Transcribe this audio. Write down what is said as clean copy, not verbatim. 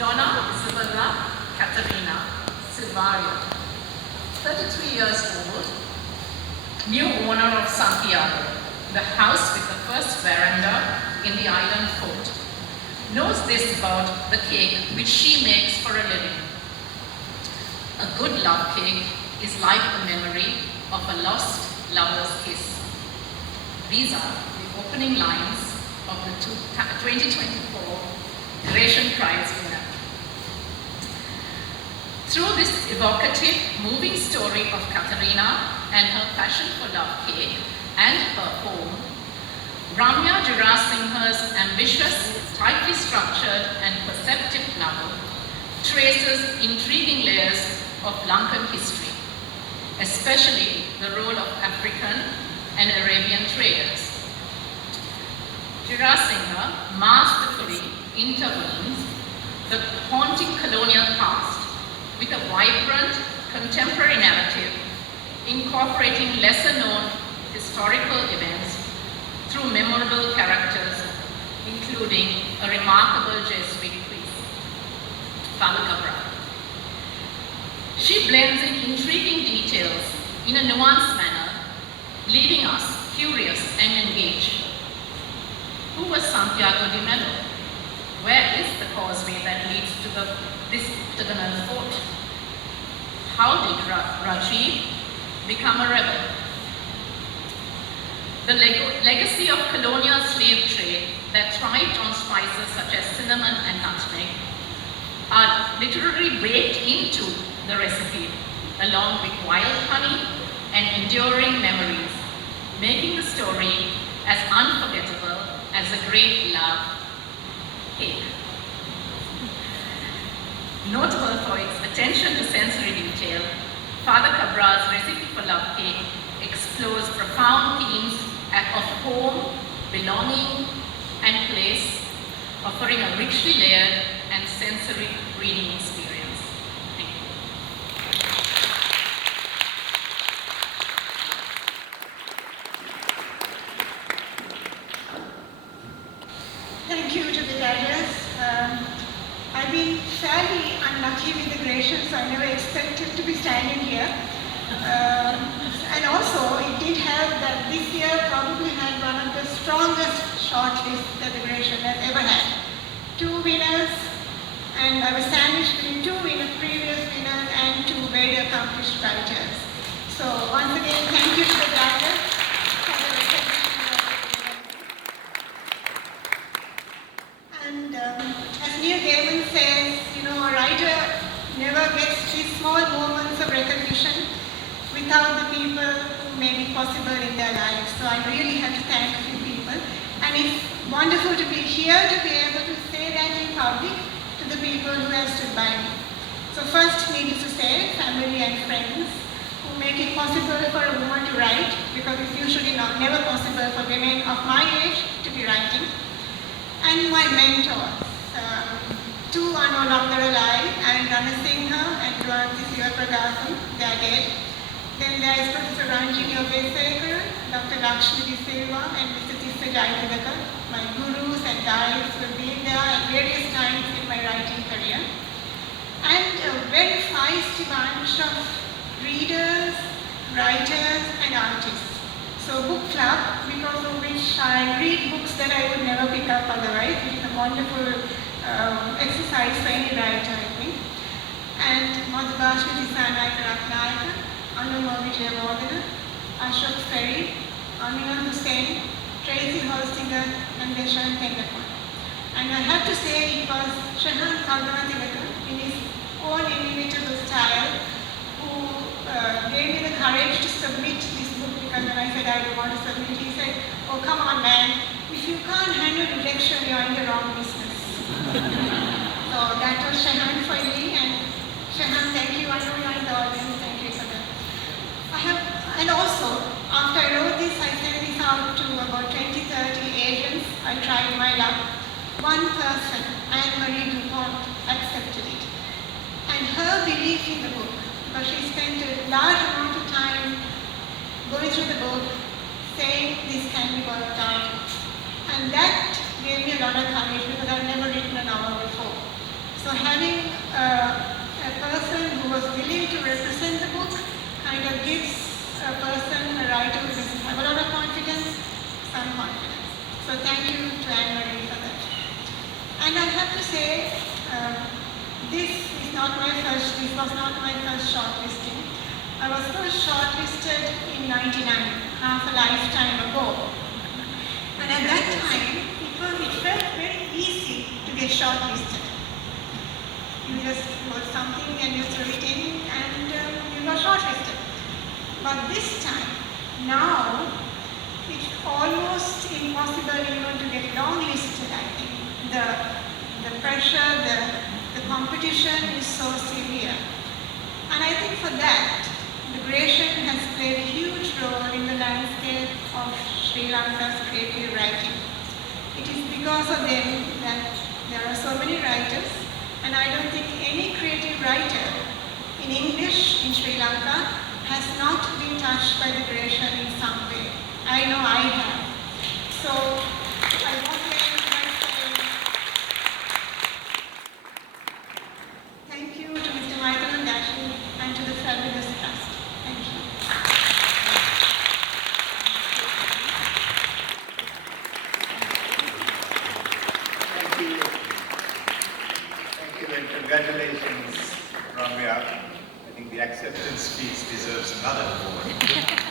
Donna Isabella Katharina Silvario, 33 years old, new owner of Santiago, the house with the first veranda in the island fort, knows this about the cake which she makes for a living. A good love cake is like the memory of a lost lover's kiss. These are the opening lines of the 2024 Gratiaen Prize winner. Through this evocative, moving story of Katharina and her passion for love cake and her home, Ramya Jirasinghe's ambitious, tightly structured and perceptive novel traces intriguing layers of Lankan history, especially the role of African and Arabian traders. Jirasinghe masterfully intervenes the haunting colonial past with a vibrant contemporary narrative incorporating lesser-known historical events through memorable characters, including a remarkable Jesuit priest, Father Cabraal. She blends in intriguing details in a nuanced manner, leaving us curious and engaged. Who was Santiago de Melo? Where is the causeway that leads to this octagonal fort? How did Rajiv become a rebel? The legacy of colonial slave trade that thrived on spices such as cinnamon and nutmeg are literally baked into the recipe, along with wild honey and enduring memories, making the story as unforgettable as a great love cake. Notable for its attention to sensory detail, Father Cabraal's recipe for love cake explores profound themes of home, belonging, and place, offering a richly layered and sensory reading experience. Thank you. Thank you to the judges. I've been fairly unlucky with the Gratiaen, so I never expected to be standing here. And also, it did help that this year probably had one of the strongest shortlists that the Gratiaen has ever had. 2 winners, and I was sandwiched between 2 previous winners and 2 very accomplished writers. So once again, thank you to the judges for the recognition of the And as Neil Gaiman says, a writer never gets these small moments of recognition without the people who made it possible in their lives. So I really have to thank a few people. And it's wonderful to be here to be able to say that in public to the people who have stood by me. So first, needless to say, family and friends who make it possible for a woman to write, because it's usually never possible for women of my age to be writing. And my mentors. 2 are no longer alive, and Ranasinghe and Pragasam, they are dead. Then there is Professor Ranjini Obesekar, Dr. Lakshmi Silva, and Mr. Tissa Jayasinghe, my gurus and guides who have been there at various times in my writing career. And a very feisty bunch of readers, writers, and artists. So book club, because of which I read books that I would never pick up otherwise. It is a wonderful exercise for any writer, I think. And Madhubashmi Tisanai Karaknaika, Anumami Jayawardena, Ashok Ferry, Amina Hussain, Tracy Holstinger, and Deshan Tendakon. And I have to say it was Shahan Kaldanatilakan, in his own inimitable style, who gave me the courage to submit this book, because when I said I would want to submit, he said, "Oh, come on, man, if you can't handle rejection, you're in the wrong business." So that was Shahan for me, and Shahan, thank you. I know you're in the audience. Thank you for that. And also, after I wrote this, I sent this out to about 20-30 agents. I tried my luck. One person, Anne-Marie Dupont, accepted it. And her belief in the book, because she spent a large amount of time going through the book, saying this can be worked out. And that gave me a lot of courage, because I've never written a novel before. So having a person who was willing to represent the book kind of gives a person, a writer who doesn't have a lot of confidence, some confidence. So thank you to Anne-Marie for that. And I have to say, this was not my first shortlisting. I was first shortlisted in 99, half a lifetime ago. And at that time, it felt very easy to get shortlisted. You just wrote something and you threw it in and you got shortlisted. But this time, now, it's almost impossible even to get longlisted, I think. The pressure, the competition is so severe. And I think for that, the Gratiaen has played a huge role in the landscape of Sri Lanka's creative writing. It is because of them that there are so many writers, and I don't think any creative writer in English in Sri Lanka has not been touched by the Gratiaen in some way. I know I have. So I want to end by saying thank you to Mr. Michael Dashi and to the Fabulous Trust. Thank you. Thank you. Thank you and congratulations, Ramya. I think the acceptance speech deserves another award.